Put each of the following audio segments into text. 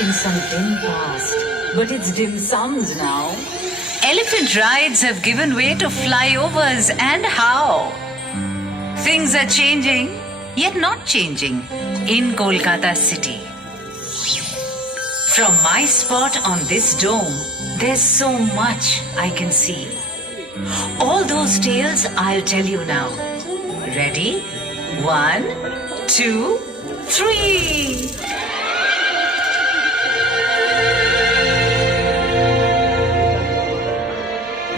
In some dim past, but it's dim sums now. Elephant rides have given way to flyovers, and how? Things are changing, yet not changing, in Kolkata city. From my spot on this dome, there's so much I can see. All those tales I'll tell you now. Ready? 1, 2, 3.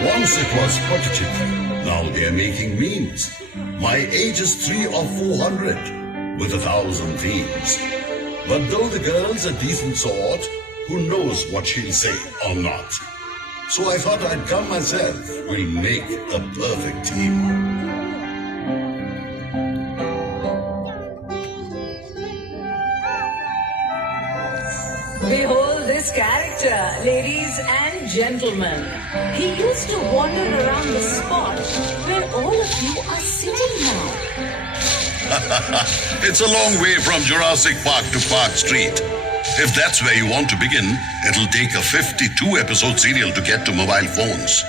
Once it was photogenic, now they're making memes. My age is 3 or 400, with 1,000 themes. But though the girl's a decent sort, who knows what she'll say or not. So I thought I'd come myself, we'll make a perfect team. Behold this character, ladies and gentlemen. He used to wander around the spot where all of you are sitting now. It's a long way from Jurassic Park to Park Street. If that's where you want to begin, it'll take a 52-episode serial to get to mobile phones.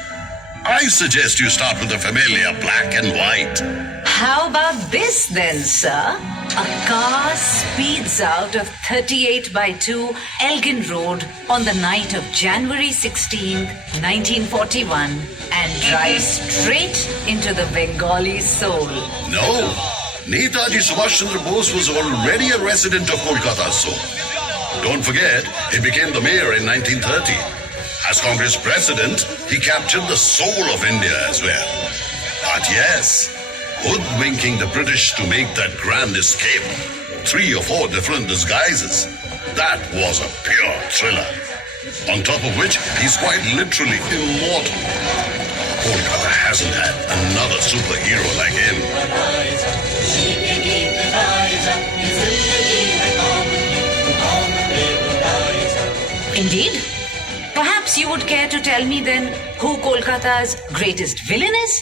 I suggest you start with the familiar black and white. How about this then, sir? A car speeds out of 38/2 Elgin Road on the night of January 16th, 1941 and drives straight into the Bengali soul. No, Netaji Subhash Chandra Bose was already a resident of Kolkata soul. Don't forget, he became the mayor in 1930. As Congress president, he captured the soul of India as well. But yes, hoodwinking the British to make that grand escape, 3 or 4 different disguises, that was a pure thriller. On top of which, he's quite literally immortal. Kolkata hasn't had another superhero like him. Indeed? Perhaps you would care to tell me then who Kolkata's greatest villain is?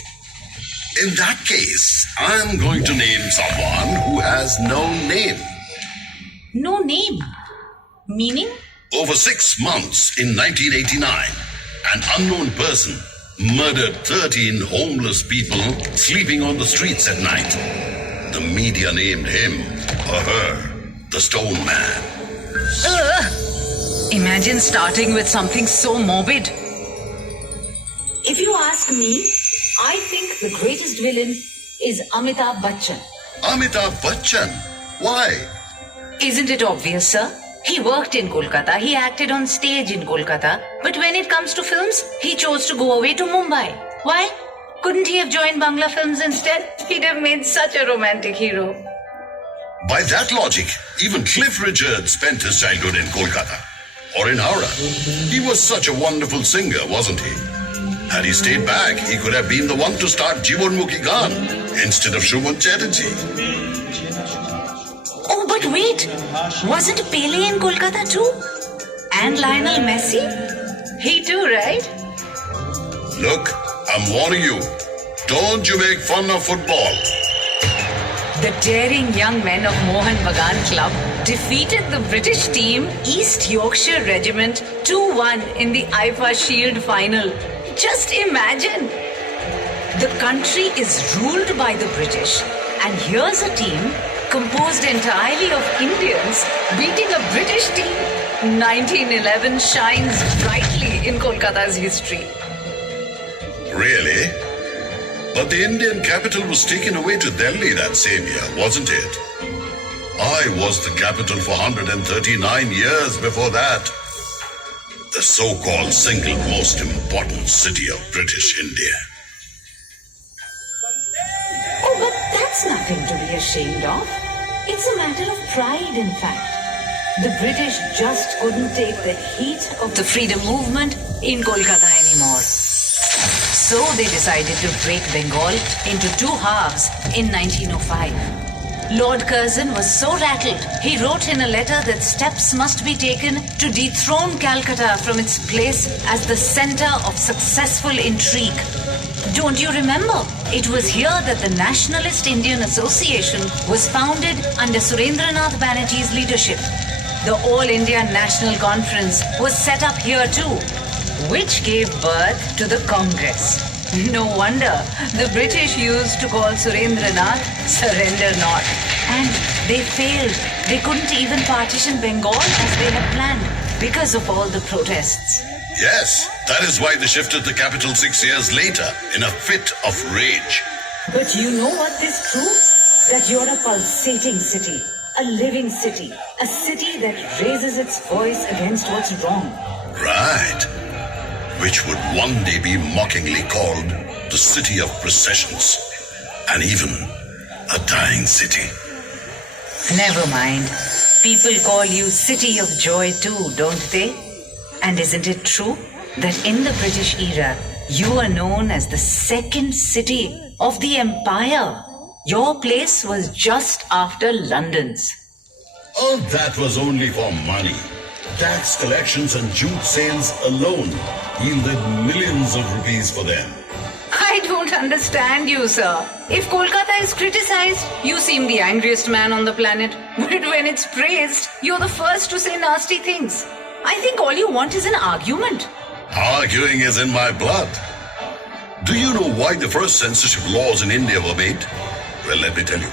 In that case, I'm going to name someone who has no name. No name? Meaning? Over 6 months in 1989, an unknown person murdered 13 homeless people sleeping on the streets at night. The media named him or her the Stone Man. Imagine starting with something so morbid. If you ask me, I think the greatest villain is Amitabh Bachchan. Amitabh Bachchan? Why? Isn't it obvious, sir? He worked in Kolkata, he acted on stage in Kolkata, but when it comes to films, he chose to go away to Mumbai. Why? Couldn't he have joined Bangla films instead? He'd have made such a romantic hero. By that logic, even Cliff Richard spent his childhood in Kolkata. Or in Howrah. He was such a wonderful singer, wasn't he? Had he stayed back, he could have been the one to start Jivanmukhi Gaan instead of Shuman Chatterjee. Oh, but wait! Wasn't Pele in Kolkata too? And Lionel Messi? He too, right? Look, I'm warning you. Don't you make fun of football. The daring young men of Mohan Bagan Club defeated the British team East Yorkshire Regiment 2-1 in the IFA Shield final. Just imagine! The country is ruled by the British, and here's a team composed entirely of Indians beating a British team. 1911 shines brightly in Kolkata's history. Really? But the Indian capital was taken away to Delhi that same year, wasn't it? I was the capital for 139 years before that. The so-called single most important city of British India. Oh, but that's nothing to be ashamed of. It's a matter of pride, in fact. The British just couldn't take the heat of The freedom movement in Kolkata anymore. So they decided to break Bengal into two halves in 1905. Lord Curzon was so rattled, he wrote in a letter that steps must be taken to dethrone Calcutta from its place as the center of successful intrigue. Don't you remember? It was here that the Nationalist Indian Association was founded under Surendranath Banerjee's leadership. The All India National Conference was set up here too, which gave birth to the Congress. No wonder the British used to call Surendranath Surrender Not. And they failed. They couldn't even partition Bengal as they had planned because of all the protests. Yes, that is why they shifted the capital 6 years later in a fit of rage. But you know what this proves? That you're a pulsating city, a living city, a city that raises its voice against what's wrong. Right. Which would one day be mockingly called the city of processions, and even a dying city. Never mind. People call you City of Joy too, don't they? And isn't it true that in the British era, you are known as the second city of the empire? Your place was just after London's. All that was only for money. Tax collections and jute sales alone yielded millions of rupees for them. I don't understand you, sir. If Kolkata is criticized, you seem the angriest man on the planet. But when it's praised, you're the first to say nasty things. I think all you want is an argument. Arguing is in my blood. Do you know why the first censorship laws in India were made? Well, let me tell you.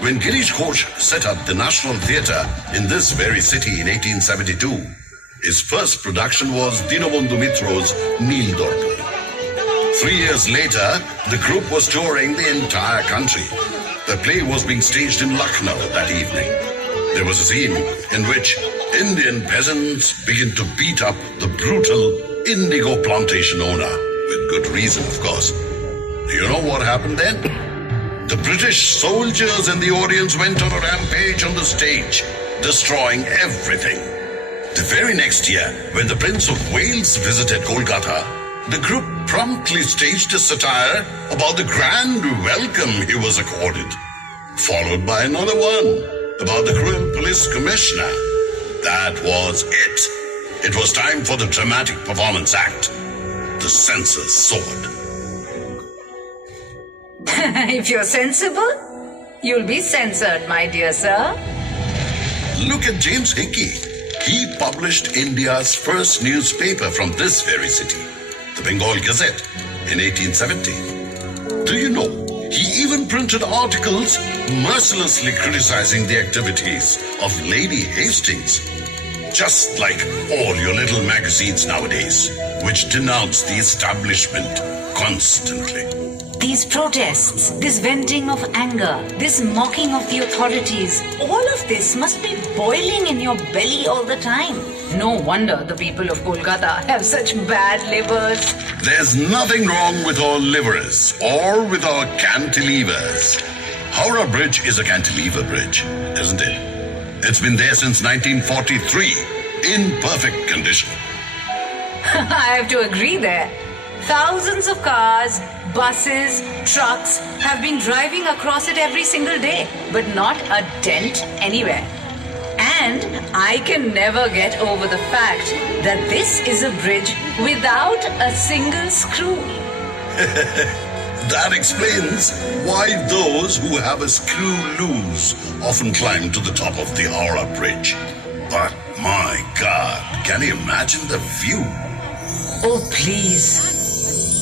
When Girish Ghosh set up the National Theatre in this very city in 1872, his first production was Dinabandhu Mitro's Neel Dorgal. 3 years later, the group was touring the entire country. The play was being staged in Lucknow that evening. There was a scene in which Indian peasants began to beat up the brutal indigo plantation owner, with good reason, of course. Do you know what happened then? The British soldiers in the audience went on a rampage on the stage, destroying everything. The very next year, when the Prince of Wales visited Kolkata, the group promptly staged a satire about the grand welcome he was accorded, followed by another one about the cruel police commissioner. That was it. It was time for the dramatic performance act, the censor's sword. If you're sensible, you'll be censored, my dear sir. Look at James Hickey. He published India's first newspaper from this very city, the Bengal Gazette, in 1870. Do you know, he even printed articles mercilessly criticizing the activities of Lady Hastings, just like all your little magazines nowadays, which denounce the establishment constantly. These protests, this venting of anger, this mocking of the authorities, all of this must be boiling in your belly all the time. No wonder the people of Kolkata have such bad livers. There's nothing wrong with our livers or with our cantilevers. Howrah Bridge is a cantilever bridge, isn't it? It's been there since 1943, in perfect condition. I have to agree there. Thousands of cars, buses, trucks have been driving across it every single day, but not a dent anywhere. And I can never get over the fact that this is a bridge without a single screw. That explains why those who have a screw loose often climb to the top of the Howrah Bridge. But my God, can you imagine the view? Oh, please.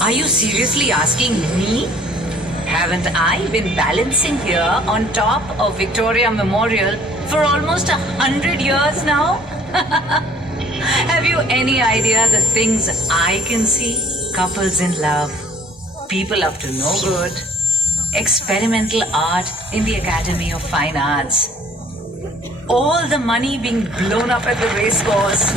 Are you seriously asking me? Haven't I been balancing here on top of Victoria Memorial for almost 100 years now? Have you any idea the things I can see? Couples in love, people up to no good, experimental art in the Academy of Fine Arts, all the money being blown up at the racecourse.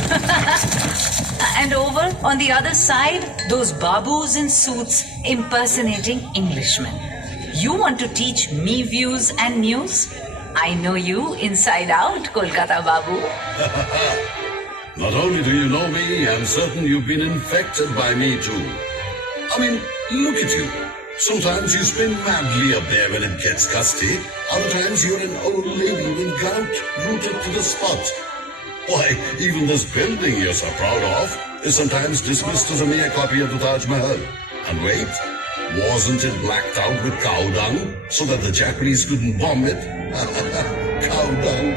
And over on the other side, those babus in suits impersonating Englishmen. You want to teach me views and news? I know you inside out, Kolkata Babu. Not only do you know me, I'm certain you've been infected by me too. I mean, look at you. Sometimes you spin madly up there when it gets gusty. Other times you're an old lady with gout rooted to the spot. Why, even this building you're so proud of is sometimes dismissed as a mere copy of the Taj Mahal. And wait, wasn't it blacked out with cow dung so that the Japanese couldn't bomb it? Cow dung.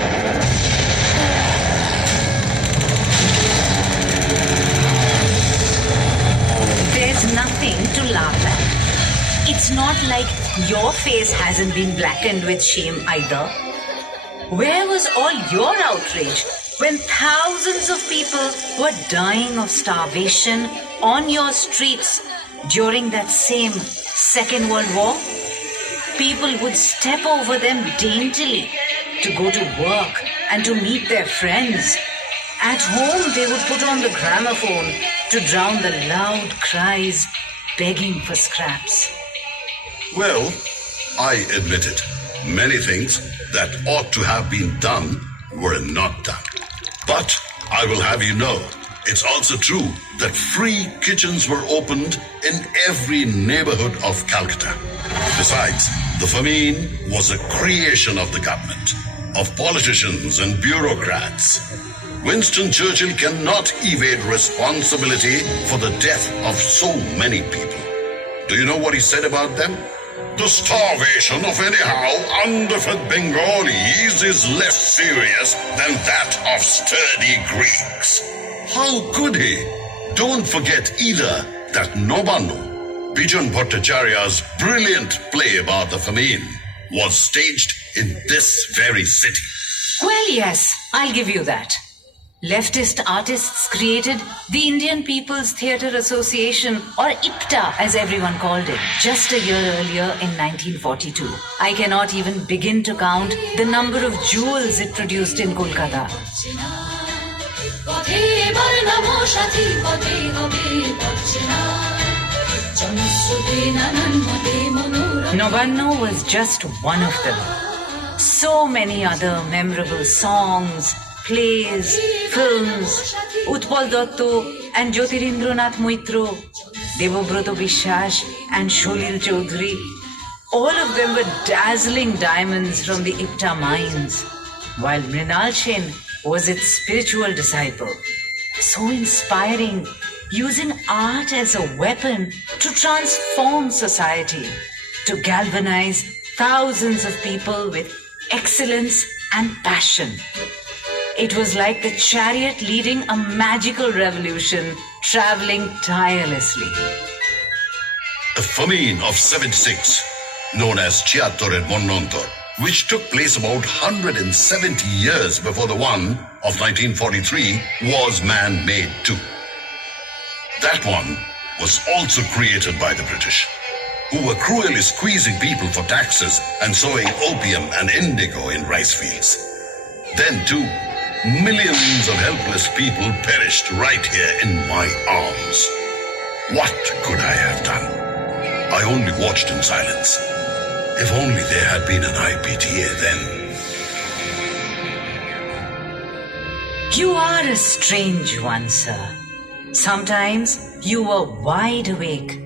There's nothing to laugh at. It's not like your face hasn't been blackened with shame either. Where was all your outrage when thousands of people were dying of starvation on your streets during that same Second World War? People would step over them daintily to go to work and to meet their friends. At home, they would put on the gramophone to drown the loud cries begging for scraps. Well, I admit it. Many things that ought to have been done were not done. But I will have you know, it's also true that free kitchens were opened in every neighborhood of Calcutta. Besides, the famine was a creation of the government, of politicians and bureaucrats. Winston Churchill cannot evade responsibility for the death of so many people. Do you know what he said about them? The starvation of anyhow underfed Bengalis is less serious than that of sturdy Greeks. How could he? Don't forget either that Nobanno, Bijan Bhattacharya's brilliant play about the famine, was staged in this very city. Well, yes, I'll give you that. Leftist artists created the Indian People's Theatre Association, or IPTA as everyone called it, just a year earlier in 1942. I cannot even begin to count the number of jewels it produced in Kolkata. Nobanno was just one of them. So many other memorable songs, plays, films, Utpal Datto and Jyotirindranath Moitro, Devobroto Bishwas and Sholil Chaudhary, all of them were dazzling diamonds from the IPTA mines, while Mrinal Sen was its spiritual disciple. So inspiring, using art as a weapon to transform society, to galvanize thousands of people with excellence and passion. It was like the chariot leading a magical revolution, traveling tirelessly. The famine of 76, known as Chiattor et Monontor, which took place about 170 years before the one of 1943, was man-made too. That one was also created by the British, who were cruelly squeezing people for taxes and sowing opium and indigo in rice fields. Then too, millions of helpless people perished right here in my arms. What could I have done? I only watched in silence. If only there had been an IPTA then. You are a strange one, sir. Sometimes you were wide awake,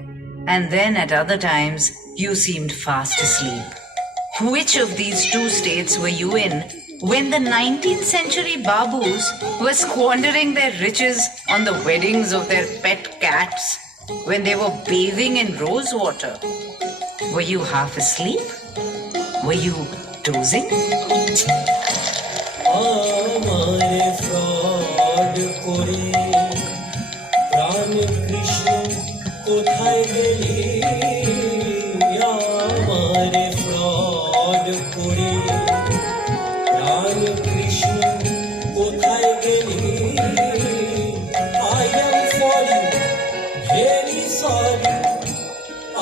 and then at other times you seemed fast asleep. Which of these two states were you in when the 19th century Babus were squandering their riches on the weddings of their pet cats, when they were bathing in rose water? Were you half asleep? Were you dozing?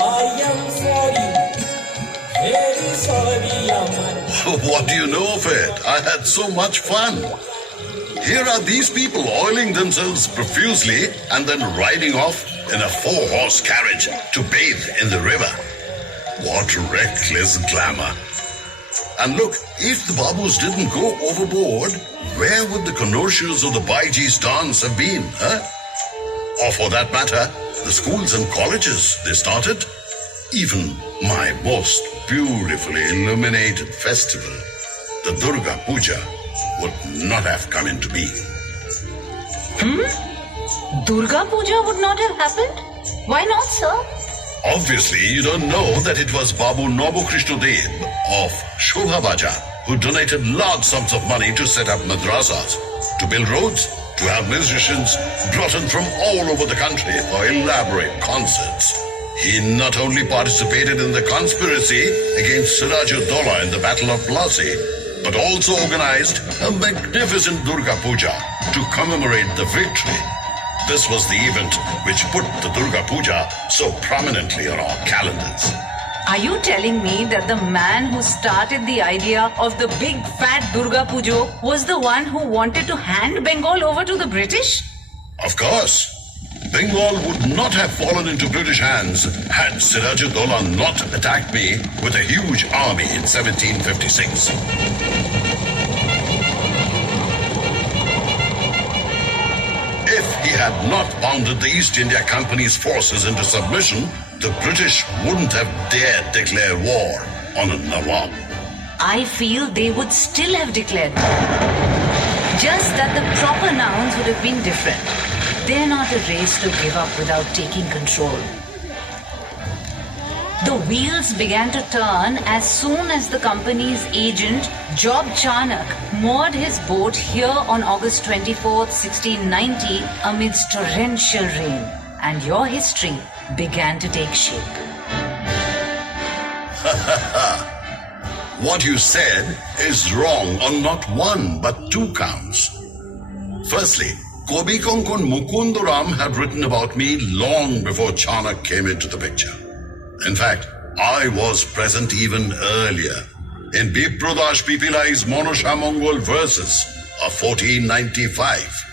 I What do you know of it? I had so much fun. Here are these people oiling themselves profusely and then riding off in a 4-horse carriage to bathe in the river. What reckless glamour. And look, if the Babus didn't go overboard, where would the connoisseurs of the Baiji's dance have been, huh? Or for that matter, the schools and colleges they started? Even my most beautifully illuminated festival, the Durga Puja, would not have come into being. Durga Puja would not have happened? Why not, sir? Obviously, you don't know that it was Babu Nobu Krishna Dev of Shobha Bajar who donated large sums of money to set up madrasas, to build roads, to have musicians brought in from all over the country for elaborate concerts. He not only participated in the conspiracy against Siraj-ud-Dowla in the Battle of Plassey, but also organized a magnificent Durga Puja to commemorate the victory. This was the event which put the Durga Puja so prominently on our calendars. Are you telling me that the man who started the idea of the big fat Durga Puja was the one who wanted to hand Bengal over to the British? Of course. Bengal would not have fallen into British hands had Siraj-ud-Dowla not attacked me with a huge army in 1756. If he had not pounded the East India Company's forces into submission, the British wouldn't have dared declare war on a Nawab. I feel they would still have declared war. Just that the proper nouns would have been different. They're not a race to give up without taking control. The wheels began to turn as soon as the company's agent, Job Chanak, moored his boat here on August 24th, 1690 amidst torrential rain. And your history began to take shape. What you said is wrong on not one but 2 counts. Firstly, Kobi Konkon Mukundaram had written about me long before Chanak came into the picture. In fact, I was present even earlier in Biprodash Pipilai's Monoshamongol verses of 1495.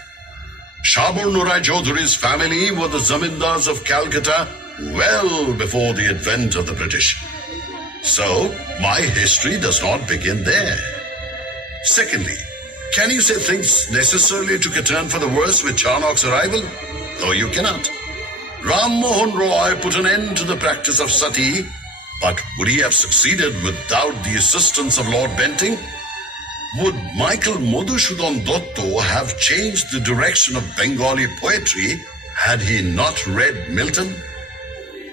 Shabur Nurai Chaudhury's family were the zamindars of Calcutta well before the advent of the British. So, my history does not begin there. Secondly, can you say things necessarily took a turn for the worse with Charnock's arrival? No, you cannot. Ram Mohan Roy put an end to the practice of sati, but would he have succeeded without the assistance of Lord Benting? Would Michael Madhusudhan Dotto have changed the direction of Bengali poetry had he not read Milton?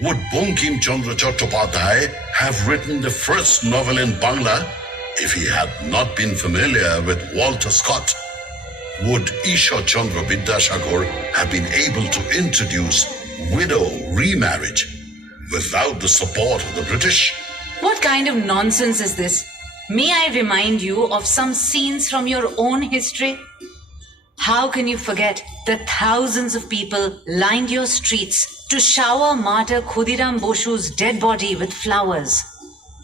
Would Bankim Chandra Chattopadhyay have written the first novel in Bangla if he had not been familiar with Walter Scott? Would Ishwar Chandra Vidyasagar have been able to introduce widow remarriage without the support of the British? What kind of nonsense is this? May I remind you of some scenes from your own history? How can you forget that thousands of people lined your streets to shower martyr Khudiram Boshu's dead body with flowers?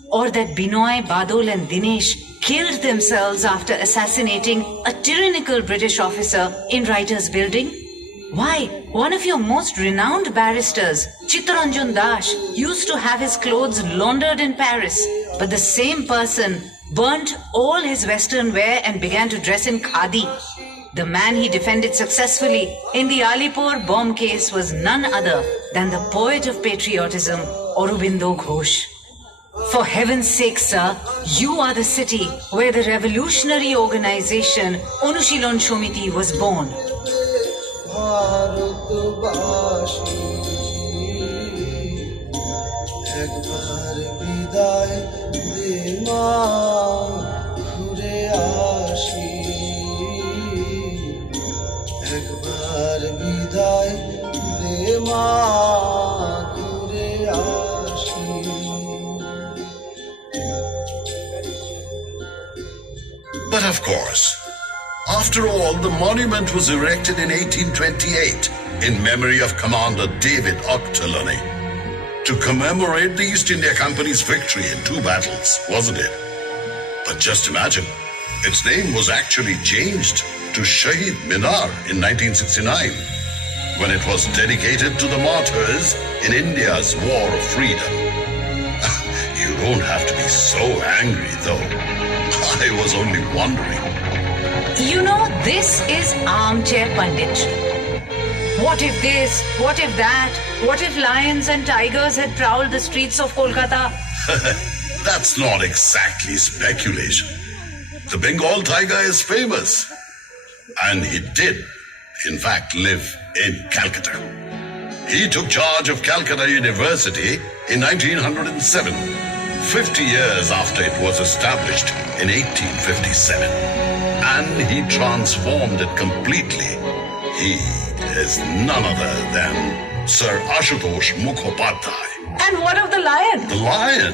Or that Binoy, Badol and Dinesh killed themselves after assassinating a tyrannical British officer in Writers' Building? Why, one of your most renowned barristers, Chittaranjan Das, used to have his clothes laundered in Paris, but the same person burnt all his Western wear and began to dress in khadi. The man he defended successfully in the Alipur bomb case was none other than the poet of patriotism, Aurobindo Ghosh. For heaven's sake, sir, you are the city where the revolutionary organization Anushilon Shomiti was born. But of course, after all, the monument was erected in 1828 in memory of Commander David Ochterlony to commemorate the East India Company's victory in 2 battles, wasn't it? But just imagine, its name was actually changed to Shahid Minar in 1969, when it was dedicated to the martyrs in India's war of freedom. You don't have to be so angry, though. I was only wondering. You know, this is armchair punditry. What if this? What if that? What if lions and tigers had prowled the streets of Kolkata? That's not exactly speculation. The Bengal tiger is famous. And he did, in fact, live in Calcutta. He took charge of Calcutta University in 1907, 50 years after it was established in 1857. And he transformed it completely. He is none other than Sir Ashutosh Mukhopadhyay. And what of the lion? The lion?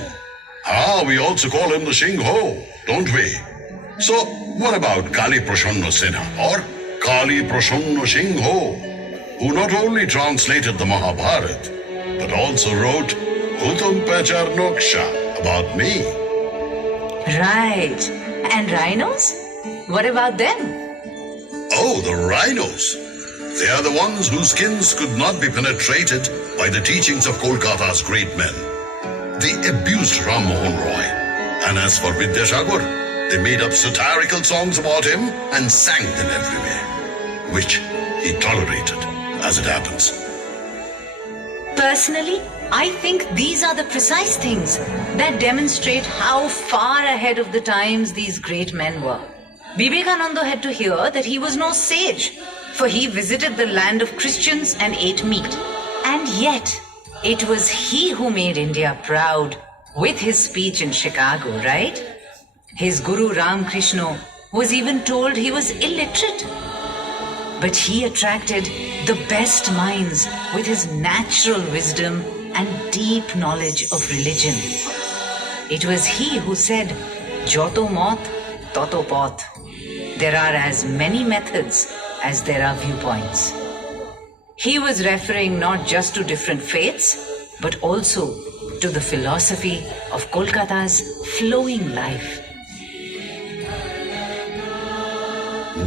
We also call him the Shingho, don't we? So, what about Kali Prashanna Sinha or Kali Prashanna Shingho, who not only translated the Mahabharata, but also wrote Utam Pachar Noksha about me? Right. And rhinos? What about them? Oh, the rhinos. They are the ones whose skins could not be penetrated by the teachings of Kolkata's great men. They abused Ram Mohan Roy. And as for Vidyasagar, they made up satirical songs about him and sang them everywhere, which he tolerated, as it happens. Personally, I think these are the precise things that demonstrate how far ahead of the times these great men were. Vivekananda had to hear that he was no sage, for he visited the land of Christians and ate meat. And yet, it was he who made India proud with his speech in Chicago, right? His Guru Ramakrishna was even told he was illiterate. But he attracted the best minds with his natural wisdom and deep knowledge of religion. It was he who said, Joto mot, toto pot. There are as many methods as there are viewpoints. He was referring not just to different faiths, but also to the philosophy of Kolkata's flowing life.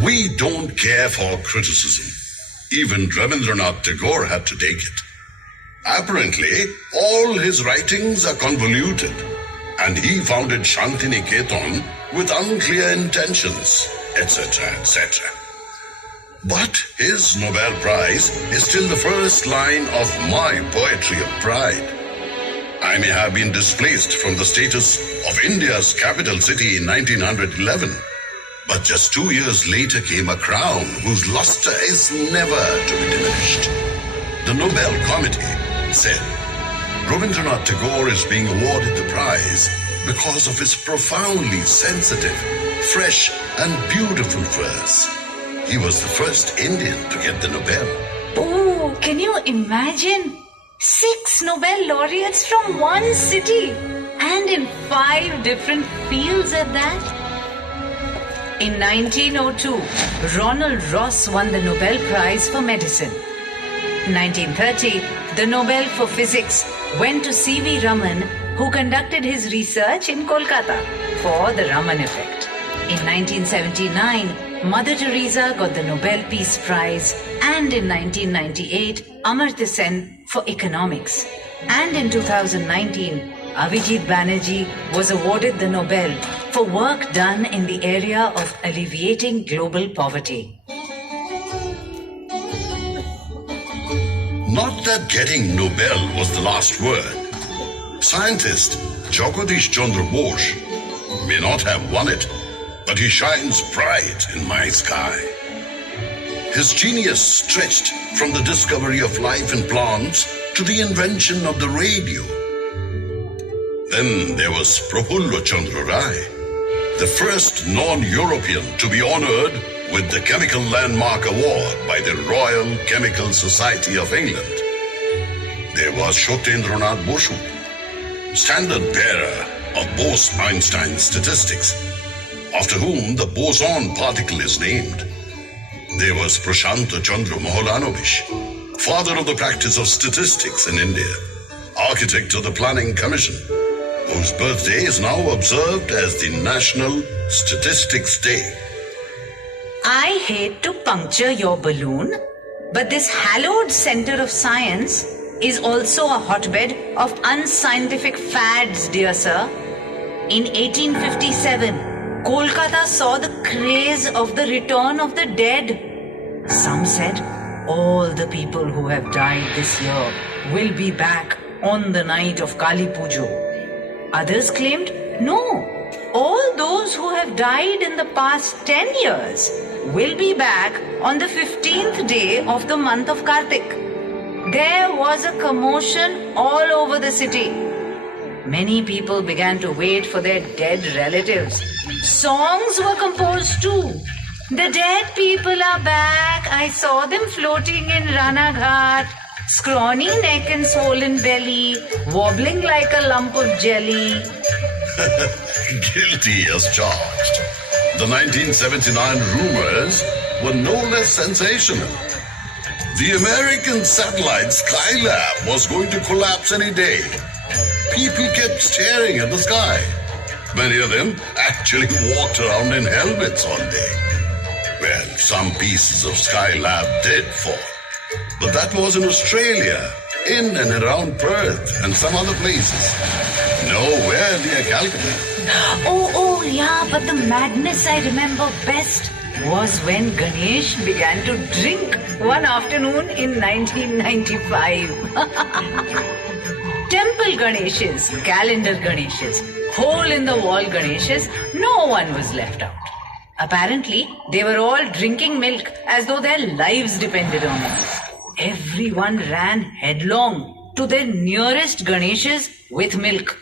We don't care for criticism. Even Rabindranath Tagore had to take it. Apparently, all his writings are convoluted, and he founded Shantiniketan with unclear intentions, etc., etc. But his Nobel Prize is still the first line of my poetry of pride. I may have been displaced from the status of India's capital city in 1911, but just 2 years later came a crown whose luster is never to be diminished. The Nobel Committee said Rabindranath Tagore is being awarded the prize because of his profoundly sensitive, fresh and beautiful verse. He was the first Indian to get the Nobel. Oh, can you imagine? 6 Nobel laureates from one city and in 5 different fields at that? In 1902, Ronald Ross won the Nobel Prize for Medicine. 1930, the Nobel for Physics went to C.V. Raman, who conducted his research in Kolkata for the Raman effect. In 1979, Mother Teresa got the Nobel Peace Prize, and in 1998, Amartya Sen for economics. And in 2019, Abhijit Banerjee was awarded the Nobel for work done in the area of alleviating global poverty. Not that getting Nobel was the last word. Scientist Jagadish Chandra Bose may not have won it, but he shines bright in my sky. His genius stretched from the discovery of life in plants to the invention of the radio. Then there was Prafulla Chandra Ray, the first non-European to be honored with the Chemical Landmark Award by the Royal Chemical Society of England. There was Shotendranath Bosu, standard bearer of Bose-Einstein statistics, after whom the boson particle is named. There was Prashanta Chandra Mahalanovich, father of the practice of statistics in India, architect of the Planning Commission, whose birthday is now observed as the National Statistics Day. I hate to puncture your balloon, but this hallowed center of science is also a hotbed of unscientific fads, dear sir. In 1857, Kolkata saw the craze of the return of the dead. Some said all the people who have died this year will be back on the night of Kali Pujo. Others claimed, no, all those who have died in the past 10 years will be back on the 15th day of the month of Kartik. There was a commotion all over the city. Many people began to wait for their dead relatives. Songs were composed too. The dead people are back. I saw them floating in Ranaghat. Scrawny neck and swollen belly, wobbling like a lump of jelly. Guilty as charged. The 1979 rumors were no less sensational. The American satellite Skylab was going to collapse any day. People kept staring at the sky. Many of them actually walked around in helmets all day. Well, some pieces of Skylab did fall. But that was in Australia, in and around Perth and some other places. Nowhere near Calcutta. Oh, yeah, but the madness I remember best was when Ganesh began to drink one afternoon in 1995. Temple Ganeshas, calendar Ganeshas, hole-in-the-wall Ganeshas, no one was left out. Apparently, they were all drinking milk as though their lives depended on it. Everyone ran headlong to their nearest Ganeshas with milk.